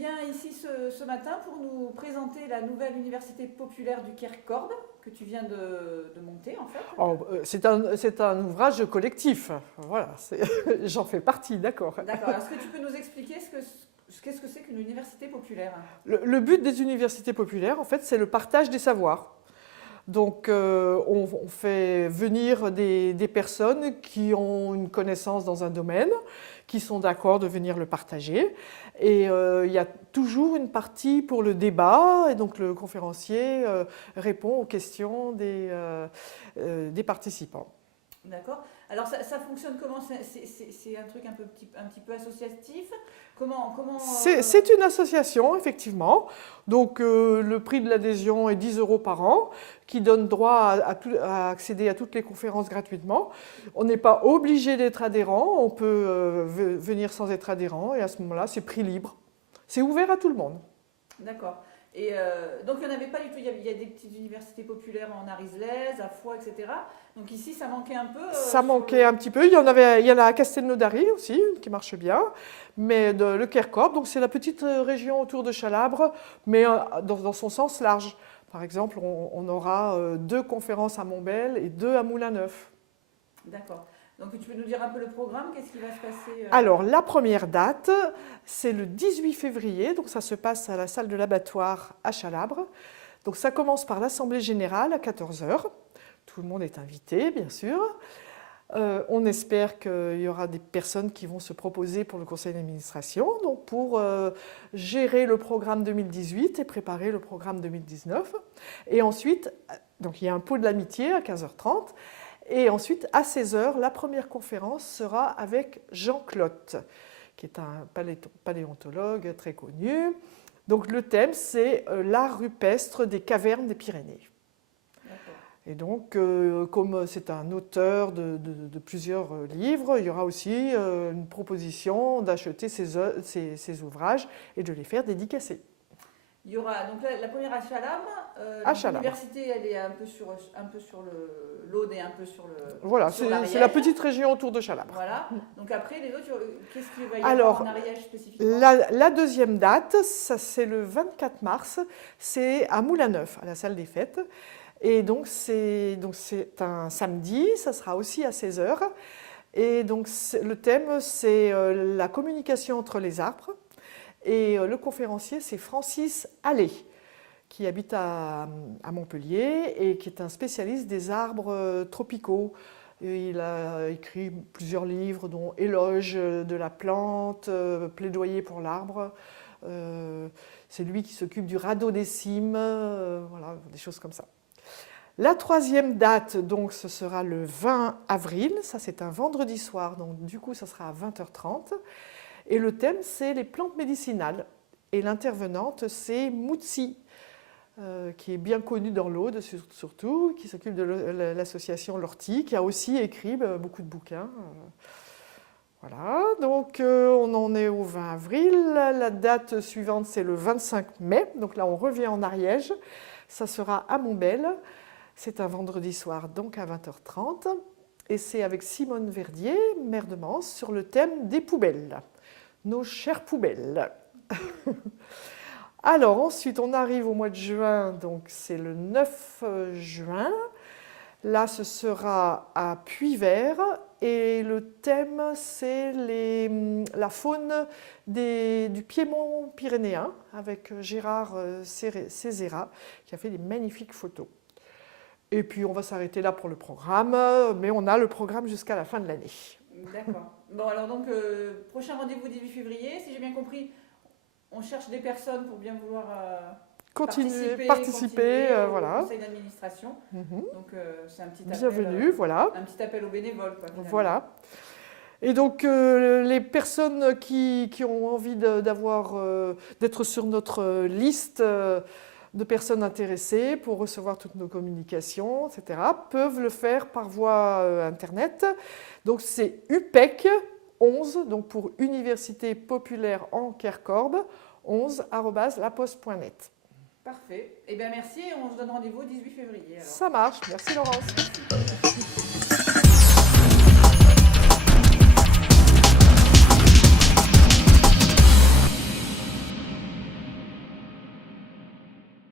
viens ici ce matin pour nous présenter la nouvelle université populaire du Kerkorb que tu viens de monter en fait. Oh, c'est un ouvrage collectif, voilà, j'en fais partie, d'accord. D'accord, alors est-ce que tu peux nous expliquer qu'est-ce que c'est qu'une université populaire? Le but des universités populaires, en fait, c'est le partage des savoirs. Donc, on fait venir des personnes qui ont une connaissance dans un domaine, qui sont d'accord de venir le partager. Et il y a toujours une partie pour le débat, et donc le conférencier répond aux questions des participants. D'accord. Alors ça fonctionne comment? C'est un truc un petit peu associatif? Comment C'est une association, effectivement. Donc le prix de l'adhésion est 10 € par an, qui donne droit à accéder à toutes les conférences gratuitement. On n'est pas obligé d'être adhérent, on peut venir sans être adhérent, et à ce moment-là, c'est prix libre. C'est ouvert à tout le monde. D'accord. Et donc il n'y en avait pas du tout, il y a des petites universités populaires en Arislez, à Foix, etc. Donc ici ça manquait un peu. Ça manquait un petit peu, il y en a à Castelnaudary aussi, une qui marche bien, mais le Kerkorb, donc c'est la petite région autour de Chalabre, mais dans son sens large. Par exemple, on aura 2 conférences à Montbel et 2 à Moulin-Neuf. D'accord. Donc tu peux nous dire un peu le programme, qu'est-ce qui va se passer Alors la première date, c'est le 18 février, donc ça se passe à la salle de l'abattoir à Chalabre. Donc ça commence par l'Assemblée générale à 14 h. Tout le monde est invité, bien sûr. On espère qu'il y aura des personnes qui vont se proposer pour le conseil d'administration, donc pour gérer le programme 2018 et préparer le programme 2019. Et ensuite, donc il y a un pot de l'amitié à 15h30. Et ensuite, à 16 h, la première conférence sera avec Jean Clotte, qui est un paléontologue très connu. Donc le thème, c'est l'art rupestre des cavernes des Pyrénées. Et donc, comme c'est un auteur de plusieurs livres, il y aura aussi une proposition d'acheter ses ouvrages et de les faire dédicacer. Il y aura donc la première à Chalabre. L'université, elle est un peu sur l'Aude et un peu sur le. Voilà, c'est la petite région autour de Chalabre. Voilà. Donc après, les autres, qu'est-ce qu'il va y avoir en Ariège spécifiquement? La deuxième date, ça c'est le 24 mars, c'est à Moulin-Neuf, à la salle des fêtes. Et donc c'est un samedi, ça sera aussi à 16 h. Et donc le thème, c'est la communication entre les arbres. Et le conférencier, c'est Francis Allais, qui habite à Montpellier et qui est un spécialiste des arbres tropicaux. Et il a écrit plusieurs livres, dont Éloge de la plante, Plaidoyer pour l'arbre. C'est lui qui s'occupe du radeau des cimes, voilà, des choses comme ça. La troisième date, donc, ce sera le 20 avril. Ça, c'est un vendredi soir, donc du coup, ça sera à 20h30. Et le thème, c'est les plantes médicinales. Et l'intervenante, c'est Moutsi, qui est bien connue dans l'Aude, surtout, qui s'occupe de l'association Lortie, qui a aussi écrit beaucoup de bouquins. Voilà, donc on en est au 20 avril. La date suivante, c'est le 25 mai. Donc là, on revient en Ariège. Ça sera à Montbel. C'est un vendredi soir, donc à 20h30. Et c'est avec Simone Verdier, maire de Mans, sur le thème des poubelles. Nos chères poubelles. Alors ensuite, on arrive au mois de juin, donc c'est le 9 juin. Là, ce sera à Puy-Vert et le thème, c'est la faune du Piémont pyrénéen avec Gérard Cézéra qui a fait des magnifiques photos. Et puis, on va s'arrêter là pour le programme, mais on a le programme jusqu'à la fin de l'année. D'accord. Bon, alors donc, prochain rendez-vous 18 février. Si j'ai bien compris, on cherche des personnes pour bien vouloir participer au voilà. conseil d'administration. Donc, c'est un petit appel. Bienvenue, voilà. Un petit appel aux bénévoles, quoi, voilà. Et donc, les personnes qui ont envie d'être sur notre liste de personnes intéressées pour recevoir toutes nos communications, etc., peuvent le faire par voie Internet. Donc, c'est UPEC 11, donc pour Université populaire en Kerkorb, 11@laposte.net. Parfait. Eh bien, merci. On se donne rendez-vous 18 février. Alors. Ça marche. Merci, Laurence. Merci.